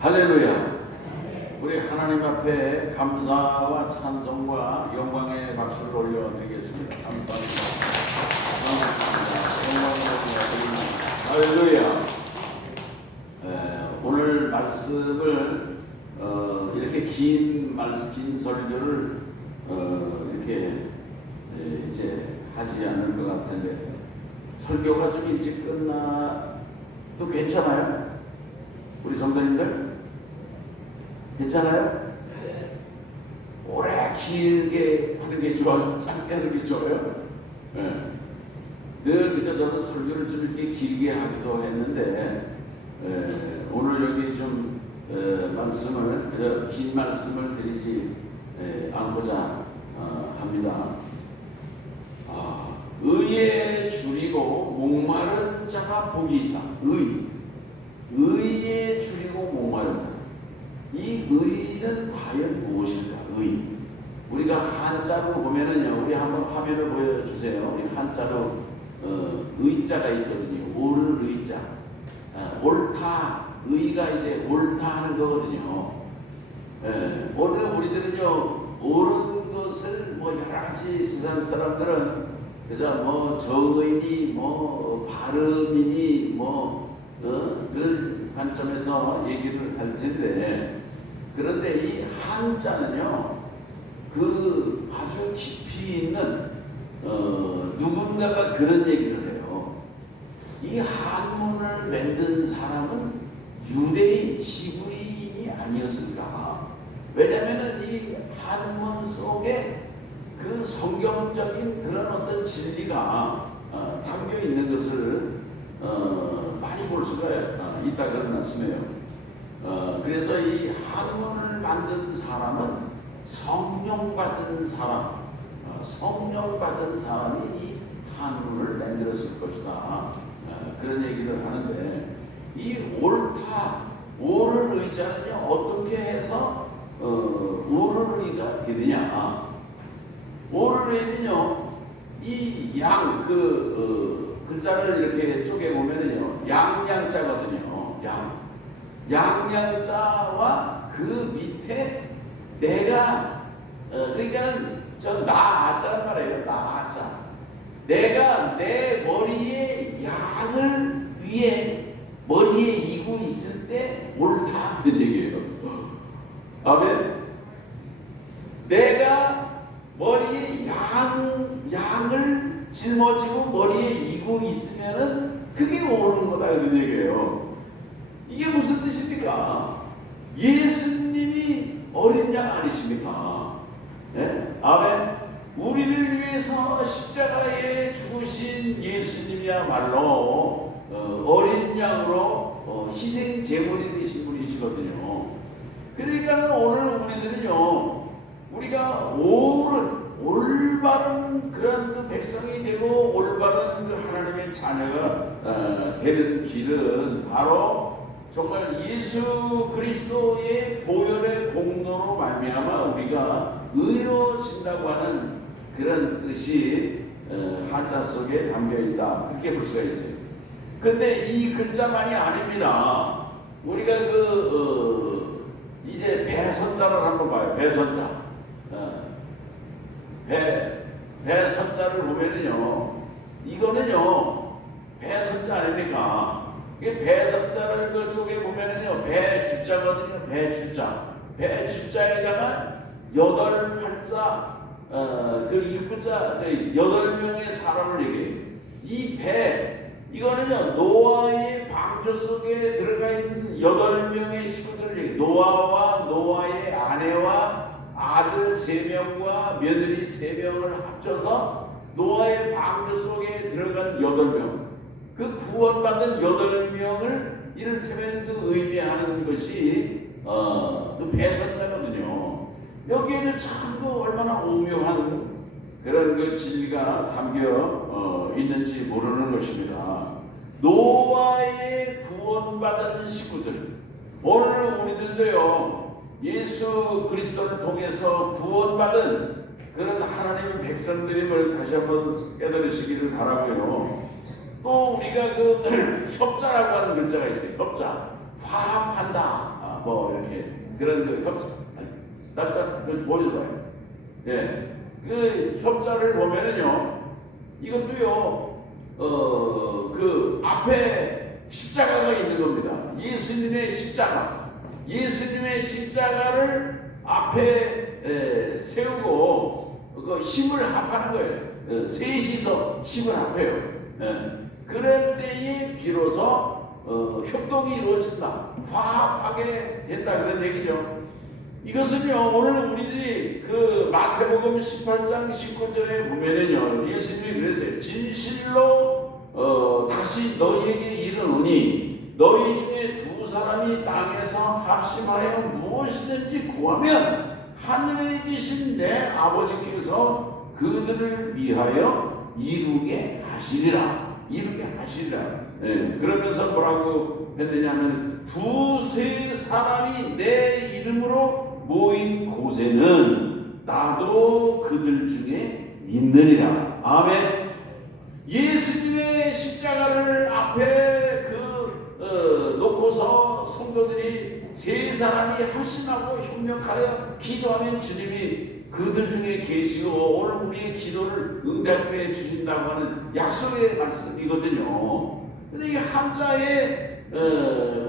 할렐루야. 우리 하나님 앞에 감사와 찬송과 영광의 박수를 올려드리겠습니다. 감사합니다. 영광의 박수 할렐루야. 오늘 말씀을 이렇게 긴 설교를 이렇게 이제 하지 않을 것 같은데, 설교가 좀 일찍 끝나도 괜찮아요? 우리 성도님들 괜찮아요? 오래 길게 하는 게 좋아요? 짧게 하는 게 좋아요? 네. 늘 그저 저는 설교를 좀 이렇게 길게 하기도 했는데, 오늘 여기 좀 긴 말씀을 드리지 않고자 합니다. 의에 줄이고 목마른 자가 복이 있다. 의에 줄이고 목마른 자. 이 의는 과연 무엇일까? 우리가 한자로 보면은요, 우리 한번 화면을 보여주세요. 우리 한자로 의자가 있거든요. 옳은 의자, 옳다. 의가 이제 옳다 하는 거거든요. 오늘 우리들은요, 옳은 것을 여러 가지 세상 사람들은 그저 정의니 발음이니 그런 관점에서 얘기를 할 텐데, 그런데 이 한자는요, 그 아주 깊이 있는 누군가가 그런 얘기를 해요. 이 한문을 만든 사람은 유대인 히브리인이 아니었을까? 왜냐하면 이 한문 속에 그 성경적인 그런 어떤 진리가 담겨 있는 것을 많이 볼 수가 있다 그런 말씀이에요. 그래서 이 한문을 만든 사람은 성령 받은 사람이 이 한문을 만들었을 것이다. 그런 얘기를 하는데, 이 옳은 의자는요, 어떻게 해서 옳은 의가 되느냐? 옳은 의는요, 이 글자를 이렇게 쪼개보면은요, 양양자거든요. 양양자와 그 밑에 내가, 그러니까 나아자란 말이에요. 나아자. 내가 내 머리에 양을 머리에 이고 있을 때 옳다. 그런 얘기예요. 아멘. 내가 머리에 양을 짊어지고 머리에 이고 있으면은 그게 옳은 거다. 그런 얘기예요. 이게 무슨 뜻입니까? 예수님이 어린 양 아니십니까? 네? 아멘. 우리를 위해서 십자가에 죽으신 예수님이야말로 어린 양으로 희생 제물이 되신 분이시거든요. 그러니까 오늘 우리들은요, 우리가 올바른 그런 그 백성이 되고 올바른 그 하나님의 자녀가 되는 길은 바로 정말 예수 그리스도의 보혈의 공로로 말미암아 우리가 의로워진다고 하는 그런 뜻이 한자 속에 담겨 있다. 그렇게 볼 수가 있어요. 근데 이 글자만이 아닙니다. 우리가 이제 배선자를 한번 봐요. 배선자. 배선자를 보면은요, 이거는요, 배선자 아닙니까? 이게 배선자를 그쪽에 보면은요, 배주자거든요. 배주자에다가 8팔자, 그 일구자, 8명의 사람을 얘기해요. 이 이거는요, 노아의 방주 속에 들어가 있는 8명의 식구들을 얘기해요. 노아의 아내와 아들 3명과 며느리 3명을 합쳐서 노아의 방주 속에 들어간 8명, 그 구원받은 8명을 이를테면 그 의미하는 것이 그 배선자거든요. 여기에는 참 얼마나 오묘한 그런 그 진리가 담겨 있는지 모르는 것입니다. 노아의 구원받은 식구들, 오늘 우리들도요, 예수 그리스도를 통해서 구원받은 그런 하나님의 백성들임을 다시 한번 깨달으시기를 바라고요. 또 우리가 그 협자라고 하는 글자가 있어요. 협자, 화합한다. 그런 그 협자, 낙자 보여줘봐요. 예, 그 협자를 보면은요, 이것도요, 그 앞에 십자가가 있는 겁니다. 예수님의 십자가, 예수님의 십자가를 앞에 세우고 그 힘을 합하는 거예요. 셋이서 힘을 합해요. 그럴 때에 비로소 협동이 이루어진다, 화합하게 된다, 그런 얘기죠. 이것은요, 오늘 우리들이 그 마태복음 18장 19절에 보면은요, 예수님이 그랬어요. 진실로 다시 너희에게 이르노니 너희 중에 두 사람이 땅에서 합심하여 무엇이든지 구하면 하늘에 계신 내 아버지께서 그들을 위하여 이루게 하시리라. 이루게 하시리라. 예, 그러면서 뭐라고 했느냐면, 두세 사람이 내 이름으로 모인 곳에는 나도 그들 중에 있느니라. 아멘. 예수님의 십자가를 앞에 놓고서 성도들이 세 사람이 합심하고 협력하여 기도하면 주님이 그들 중에 계시고 오늘 우리의 기도를 응답해 주신다고 하는 약속의 말씀이거든요. 근데 이 한자에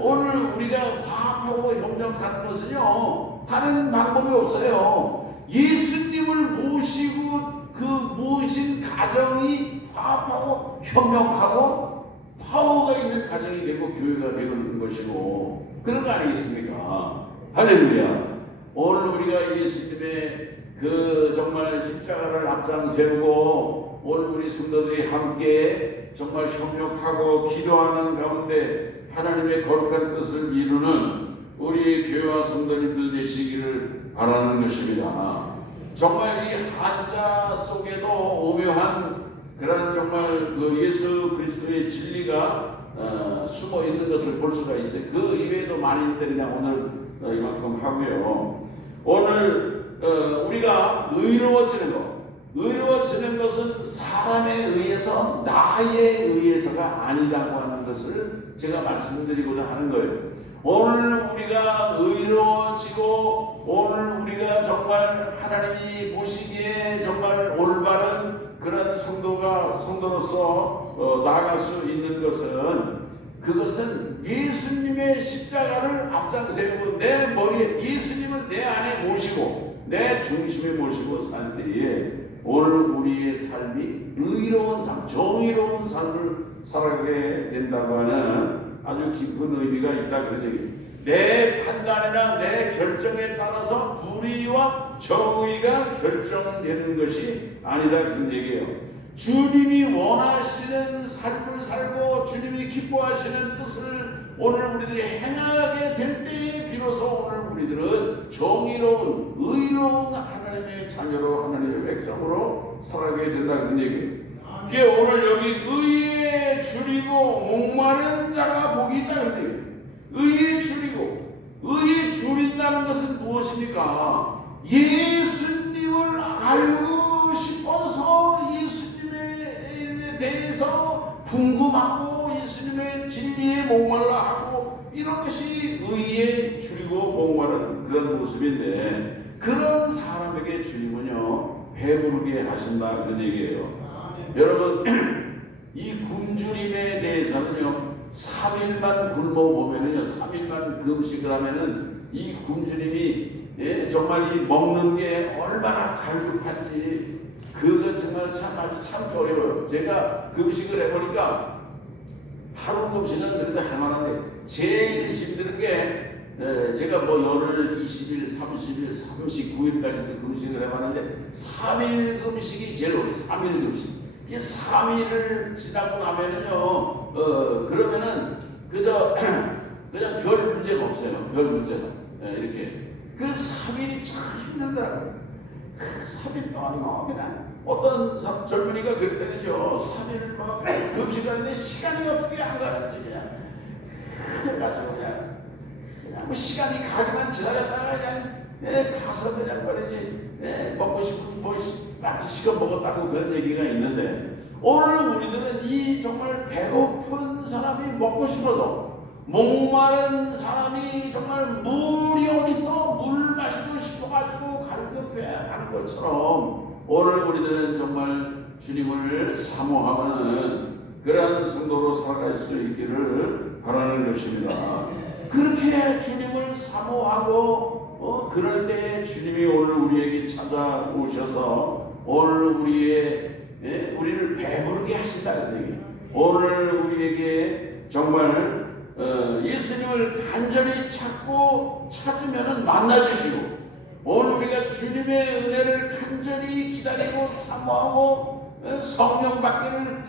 오늘 우리가 화합하고 협력하는 것은요, 다른 방법이 없어요. 예수님을 모시고 그 모신 가정이 화합하고 협력하고 파워가 있는 가정이 되고 교회가 되는 것이고, 그런 거 아니겠습니까? 할렐루야. 오늘 우리가 예수님의 그 정말 십자가를 앞장 세우고 오늘 우리 성도들이 함께 정말 협력하고 기도하는 가운데 하나님의 거룩한 뜻을 이루는 우리 교회와 성도님들 되시기를 바라는 것입니다. 정말 이 한자 속에도 오묘한 그런 정말 그 예수 그리스도의 진리가 숨어 있는 것을 볼 수가 있어요. 그 이외에도 많은 일들이 오늘 이만큼 하고요. 오늘 우리가 의로워지는 것은 사람에 의해서, 나에 의해서가 아니라고 하는 것을 제가 말씀드리고자 하는 거예요. 오늘 우리가 의로워지고 오늘 우리가 정말 하나님이 보시기에 정말 올바른 그런 성도로서 나아갈 수 있는 것은, 그것은 예수님의 십자가를 앞장 세우고 내 머리에 예수님을 내 안에 모시고 내 중심에 모시고 살 때에 오늘 우리의 삶이 의로운 삶, 정의로운 삶을 살아가게 된다고 하는 아주 깊은 의미가 있다, 그런 얘기입니다. 내 판단이나 내 결정에 따라서 불의와 정의가 결정되는 것이 아니다, 그런 얘기예요. 주님이 원하시는 삶을 살고 주님이 기뻐하시는 뜻을 오늘 우리들이 행하게 될 때에 비로소 오늘 우리들은 정의로운 의로운 하나님의 자녀로, 하나님의 백성으로 살아가게 된다는 얘기예요. 이게 오늘 여기 의에 줄이고 목마른 자가 복이 있다는 얘기예요. 의에 줄이고, 의에 줄인다는 것은 무엇입니까? 예수님을 알고 싶어서 예수님의 이름에 대해서 궁금하고 예수님의 진리에 목말라 하고, 이런 것이 의에 줄이고 목마른 그런 모습인데, 그런 사람에게 주님은요 배부르게 하신다, 그런 얘기예요. 여러분, 이 굶주림에 대해서는요 3일만 굶어보면은요, 3일만 금식을 하면은 이 굶주림이 정말 이 먹는 게 얼마나 갈급한지, 그건 정말 참 어려워요. 제가 금식을 해보니까 하루 금식은 그래도 할만한데, 제일 힘든 게 제가 뭐 열흘, 20일, 30일, 39일까지도 금식을 해봤는데 3일 금식이 제일 어려워요. 3일 금식. 이 3일을 지나고 나면은요, 그러면은 그저 별 문제가 없어요. 별 문제가. 이렇게. 그 3일이 참 힘들더라고요. 그 3일 동안 뭐 그냥 어떤 젊은이가 그랬더니죠. 3일 막 금식하는데 시간이 어떻게 안 가는지 그냥. 그래가지고 그냥 뭐 시간이 가기만 기다렸다가 그냥 가서 그냥 말이지, 먹고 싶은 뭐 시간 먹었다고 그런 얘기가 있는데, 오늘 우리들은 이 정말 배고픈 사람이 먹고 싶어서, 목마른 사람이 정말 물이 어디 있어? 오늘 우리들은 정말 주님을 사모하는 그러한 성도로 살아갈 수 있기를 바라는 것입니다. 그렇게 주님을 사모하고 그럴 때 주님이 오늘 우리에게 찾아오셔서 오늘 우리를 배부르게 하신다. 오늘 우리에게 정말 예수님을 간절히 찾으면 만나주시고, 오늘 우리가 주님의 은혜를 간절히 기다리고 사모하고 성령 받기를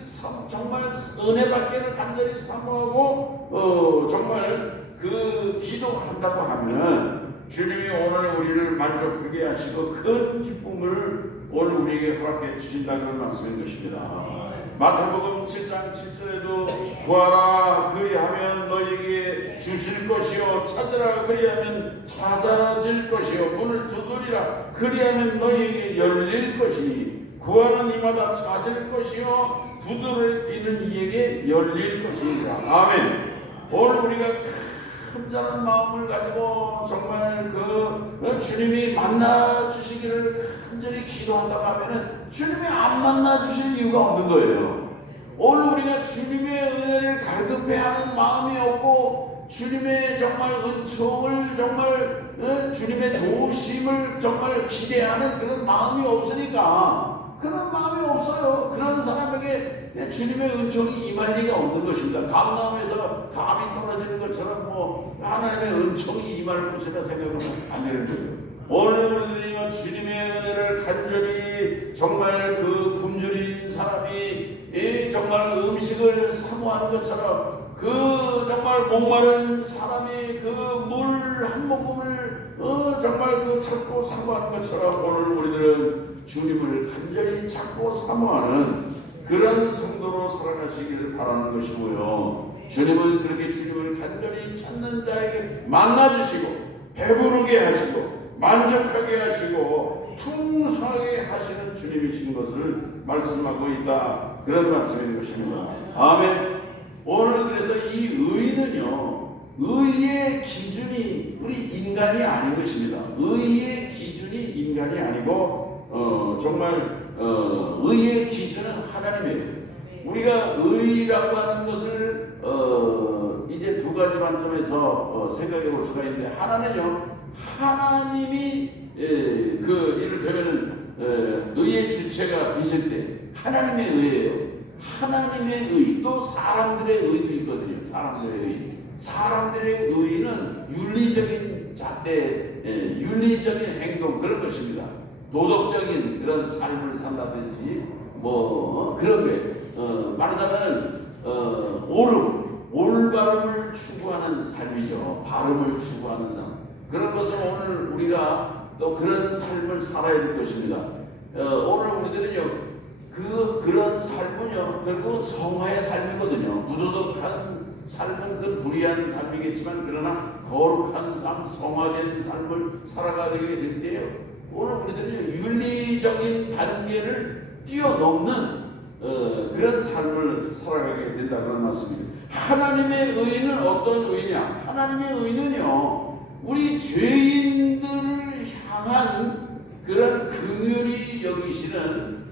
정말 은혜 받기를 간절히 사모하고 정말 그 기도한다고 하면 주님이 오늘 우리를 만족하게 하시고 큰 기쁨을 오늘 우리에게 허락해 주신다, 그런 말씀인 것입니다. 마태복음 7장 7절에도 구하라 그리하면 너희에게 주실 것이요, 찾으라 그리하면 찾아질 것이요, 문을 두드리라 그리하면 너희에게 열릴 것이니 구하는 이마다 찾을 것이요 두드리는 이에게 열릴 것이니라. 아멘. 오늘 우리가 큰절한 마음을 가지고 정말 주님이 만나 주시기를 간절히 기도한다고 하면은 주님이 안 만나 주실 이유가 없는 거예요. 오늘 우리가 주님의 은혜를 갈급해하는 마음이 없고 주님의 정말 은총을 정말 주님의 도우심을 정말 기대하는 그런 마음이 없으니까, 그런 마음이 없어요. 그런 사람에게 주님의 은총이 임할 리가 없는 것입니다. 감나무에서 감이 떨어지는 것처럼 하나님의 은총이 임할 것이라 생각은 안 되는 거죠. 오늘 우리가 주님의 은혜를 간절히 정말 굶주린 사람이 정말 음식을 사모하는 것처럼 정말 목마른 사람이 물 한 모금을 정말 찾고 사모하는 것처럼 오늘 우리들은 주님을 간절히 찾고 사모하는 그런 성도로 살아가시기를 바라는 것이고요. 주님은 그렇게 주님을 간절히 찾는 자에게 만나주시고 배부르게 하시고 만족하게 하시고 풍성하게 하시는 주님이신 것을 말씀하고 있다, 그런 말씀인 것입니다. 아멘. 오늘 그래서 이 의는요, 의의 기준이 우리 인간이 아닌 것입니다. 의의 기준이 인간이 아니고 정말 의의 기준은 하나님이에요. 우리가 의라고 하는 것을 이제 두 가지 관점에서 생각해 볼 수가 있는데, 하나는요, 하나님이 이를테면은 의의 주체가 되실 때 하나님의 의예요. 하나님의 의, 또 사람들의 의도 있거든요. 사람들의 의는 윤리적인 잣대, 윤리적인 행동, 그런 것입니다. 도덕적인 그런 삶을 산다든지 그런 게 말하자면 올바름을 추구하는 삶이죠. 바름을 추구하는 삶. 그런 것은 오늘 우리가 또 그런 삶을 살아야 될 것입니다. 오늘 우리들은요, 그런 삶은요, 결국 성화의 삶이거든요. 부도덕한 삶은 불의한 삶이겠지만, 그러나 거룩한 삶, 성화된 삶을 살아가게 될 때요, 오늘 우리들은 윤리적인 단계를 뛰어넘는 그런 삶을 살아가게 된다, 그런 말씀입니다. 하나님의 의는 어떤 의냐? 하나님의 의는요, 우리 죄인들을 향한 그런 긍휼히 여기시는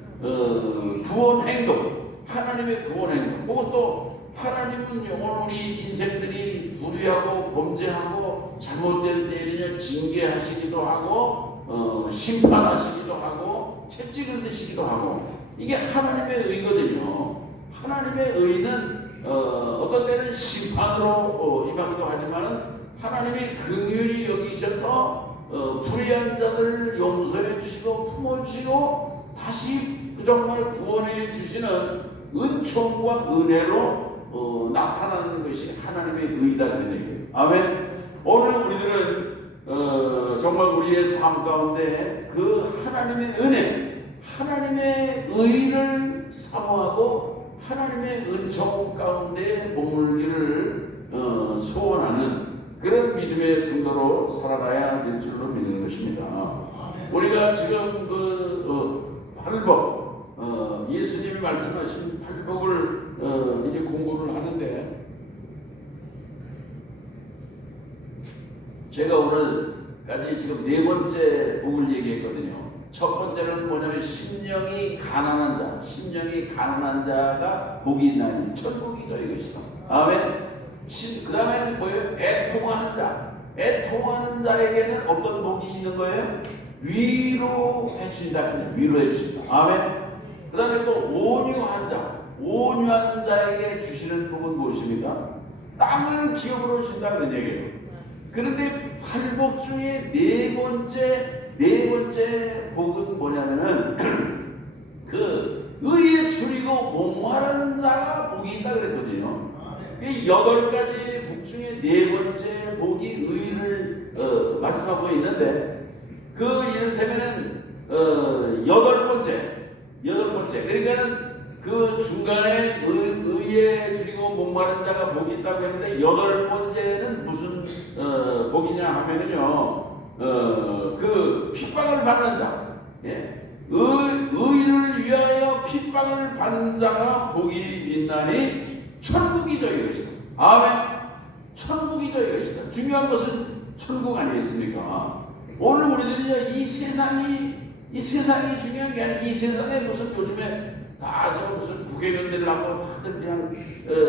구원 행동, 하나님의 구원 행동. 그것도 하나님은 오늘 우리 인생들이 불의하고 범죄하고 잘못된 때에는 징계하시기도 하고 심판하시기도 하고 채찍을 드시기도 하고, 이게 하나님의 의거든요. 하나님의 의는 어떤 때는 심판으로 임하기도 하지만 하나님이 긍휼히 여기셔서 불의한 자들을 용서해 주시고 품어주시고 다시 정말 구원해 주시는 은총과 은혜로 나타나는 것이 하나님의 의다, 그런 얘기예요. 아멘. 오늘 우리들은 정말 우리의 삶 가운데 하나님의 은혜, 하나님의 의를 사모하고 하나님의 은총 가운데 머물기를 소원하는 그런 믿음의 성도로 살아가야 될 줄로 믿는 것입니다. 우리가 지금 팔복, 예수님이 말씀하신 팔복을 이제 공부를 하는데, 제가 오늘까지 지금 네 번째 복을 얘기했거든요. 첫 번째는 뭐냐면 심령이 가난한 자가 복이 있나니 천국이 저희 것이다. 아멘. 그 다음에는 뭐예요? 애통하는 자에게는 어떤 복이 있는 거예요? 위로해 주신다. 위로해 주신다. 아멘. 그 다음에 또 온유한 자에게 주시는 복은 무엇입니까? 땅을 기업으로 준다 그런 얘기예요. 그런데 팔복 중에 네 번째 복은 뭐냐면은 그 의에 줄이고 목마른 자가 복이 있다 그랬거든요. 그 8가지 복 중에 네 번째 복이 의를 말씀하고 있는데 그 이를테면은 8번째 그러니까는 그 중간에 의에 줄이고 목마른 자가 복이 있다고 했는데 8번째는 무슨 복이냐 하면은요 그 핍박을 받는 자, 예? 의를 위하여 핍박을 받는 자가 복이 있나니 천국이 저희 것이다. 아멘. 천국이 저희 것이다. 중요한 것은 천국 아니겠습니까? 오늘 우리들이 이 세상이 중요한 게 아니라 이 세상에 무슨 요즘에 다 저 무슨 국회의원들하고 다들 그냥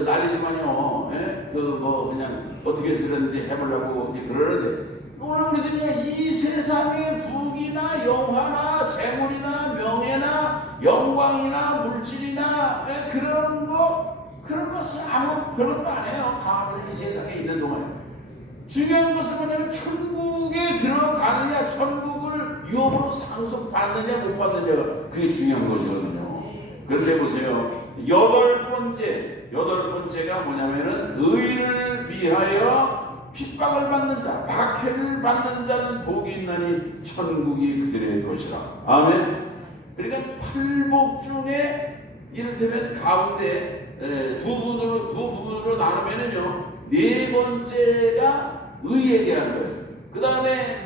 난리더만요. 예? 그냥 어떻게 쓰는지 해보려고 그러는데 오늘 우리들이 이 세상의 부귀나 영화나 재물이나 명예나 영광이나 물질이나 그런 것은 아무 별것도 안 해요. 다 이 세상에 있는 동안에 중요한 것은 뭐냐면 천국에 들어가느냐, 천국을 유업으로 상속받느냐 못 받느냐가 그게 중요한 것이거든요. 그런데 보세요. 8번째가 뭐냐면은 의를 위하여 핍박을 받는 자, 박해를 받는 자는 복이 있나니 천국이 그들의 것이라. 아멘. 그러니까 팔복 중에 이를테면 가운데 두 부분으로 나누면은요, 네 번째가 의에 대한 거예요. 그 다음에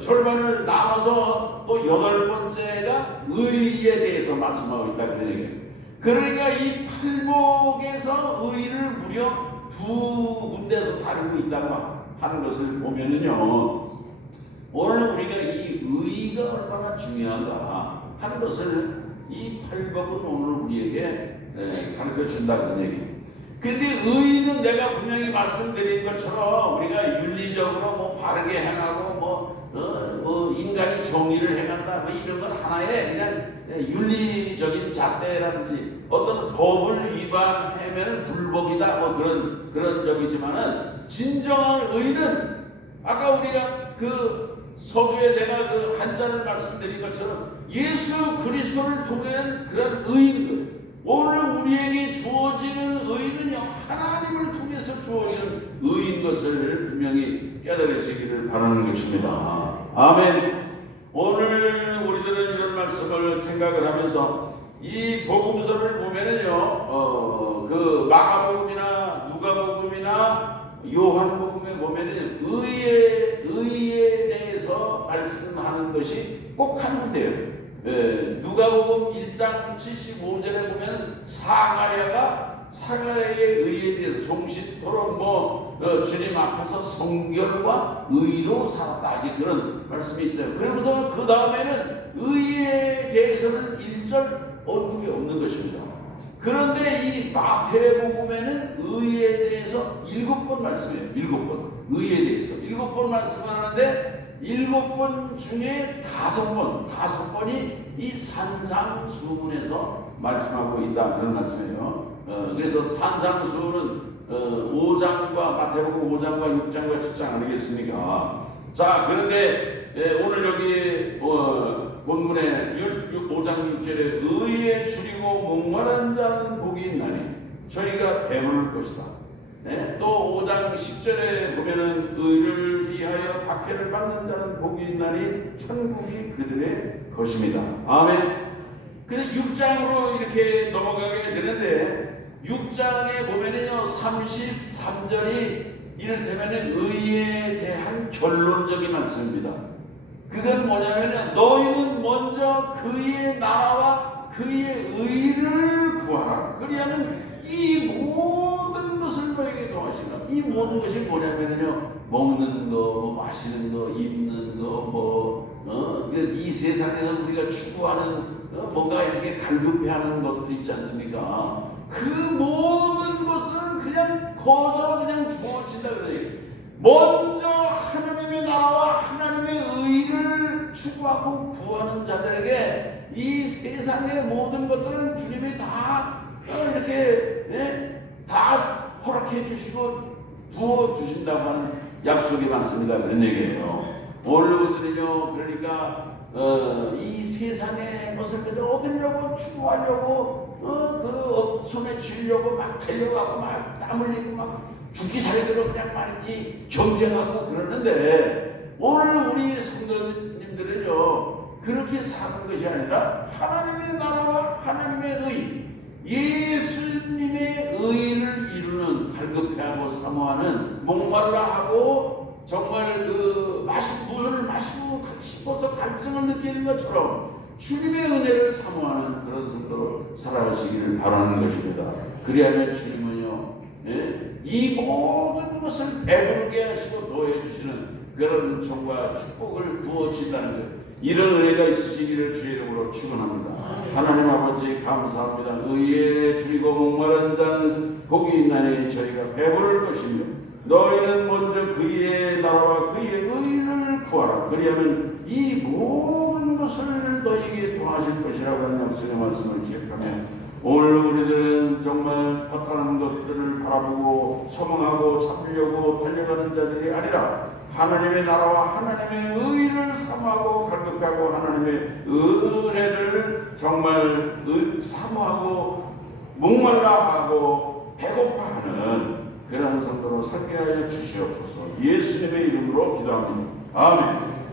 절반을 나눠서 또 8번째가 의에 대해서 말씀하고 있다 그런 얘기예요. 그러니까 이 팔복에서 의를 무려 두 군데에서 다루고 있다고 하는 것을 보면은요, 오늘 우리가 이 의가 얼마나 중요한가 하는 것을 이 팔복은 오늘 우리에게 가르쳐 준다는 얘기예요. 근데 의는 내가 분명히 말씀드린 것처럼 우리가 윤리적으로 뭐 바르게 행하고 뭐 인간이 정의를 행한다 이런 건 하나의 그냥 윤리적인 잣대라든지 어떤 법을 위반하면은 불법이다 그런 적이지만은 진정한 의는 아까 우리가 그 서두에 내가 그 한자를 말씀드린 것처럼 예수 그리스도를 통한 그런 의인 거예요. 오늘 우리에게 주어지는 의는요, 하나님을 통해서 주어지는 의인 것을 분명히 깨달으시기를 바라는 것입니다. 아멘. 오늘 우리들은 이런 말씀을 생각을 하면서 이 복음서를 보면은요, 그 마가복음이나 누가복음이나 요한복음에 보면은 의에 대해서 말씀하는 것이 꼭 한 군데예요. 누가복음 1장 75절에 보면 사가랴의 의에 대해서 종신토록 주님 앞에서 성결과 의로 살았다 그런 말씀이 있어요. 그리고 그 다음에는 의에 대해서는 1절 언급이 없는 것입니다. 그런데 이 마태복음에는 의에 대해서 7번 말씀해요. 7번 의에 대해서 7번 말씀하는데 7번 중에 5번이 이 산상수훈에서 말씀하고 있다 그런 말씀이에요. 그래서 산상수훈은 5장과 마태복음 5장과 6장과 7장 아니겠습니까? 자, 그런데 오늘 여기 본문에 5장 6절에 의에 줄이고 목마른 자는 복이 있나니 저희가 배부를 것이다. 또 5장 10절에 보면은 의를 위하여 박해를 받는 자는 복이 있나니 천국이 그들의 것입니다. 아멘. 그래서 6장으로 이렇게 넘어가게 되는데 6장에 보면은요 33절이 이를테면은 의에 대한 결론적인 말씀입니다. 그건 뭐냐면은 너희는 먼저 그의 나라와 그의 의를 구하라. 그리하면 이 모든 것을 것을 너에게 더하시라. 이 모든 것이 뭐냐면요, 먹는 거, 뭐 마시는 거, 입는 거, 이 세상에서 우리가 추구하는 뭔가 이렇게 갈급해하는 것들 있지 않습니까? 그 모든 것은 그냥 거저 그냥 주어진다 그래요. 먼저 하나님의 나라와 하나님의 의를 추구하고 구하는 자들에게 이 세상의 모든 것들은 주님이 다 이렇게 다 허락해 주시고 부어 주신다고 하는 약속이 많습니다. 그런 얘기예요. 오늘부터는요, 그러니까 이 세상의 것을 그저 얻으려고 추구하려고 손에 쥐려고 막 하려고 하고 막 땀 흘리고 막 죽기 살기로 그냥 말이지 경쟁하고 그러는데, 오늘 우리 성도님들은요 그렇게 사는 것이 아니라 하나님의 나라와 하나님의 의, 예수님의 의를 이루는, 갈급해하고 사모하는, 목말라하고 정말 물을 마시고 싶어서 갈증을 느끼는 것처럼 주님의 은혜를 사모하는 그런 성도로 살아가시기를 바라는 것입니다. 그리하면 주님은요, 이 모든 것을 배부르게 하시고 더해 주시는 그런 은총과 축복을 부어주신다는 것, 이런 은혜가 있으시기를 주의 이름으로 축원합니다. 하나님 아버지 감사합니다. 의에 줄이고 목마른 자는 복이 있나니 저희가 배부를 것이며, 너희는 먼저 그의 나라와 그의 의를 구하라. 그리하면 이 모든 것을 너희에게 더하실 것이라고 하는 약속의 말씀을 기억하며, 오늘 우리들은 정말 허탄한 것들을 바라보고 소망하고 잡으려고 달려가는 자들이 아니라 하나님의 나라와 하나님의 의를 사모하고 갈급하고 하나님의 은혜를 정말 사모하고 목말라하고 배고파하는 그런 성도로 살게 하여 주시옵소서. 예수님의 이름으로 기도합니다. 아멘.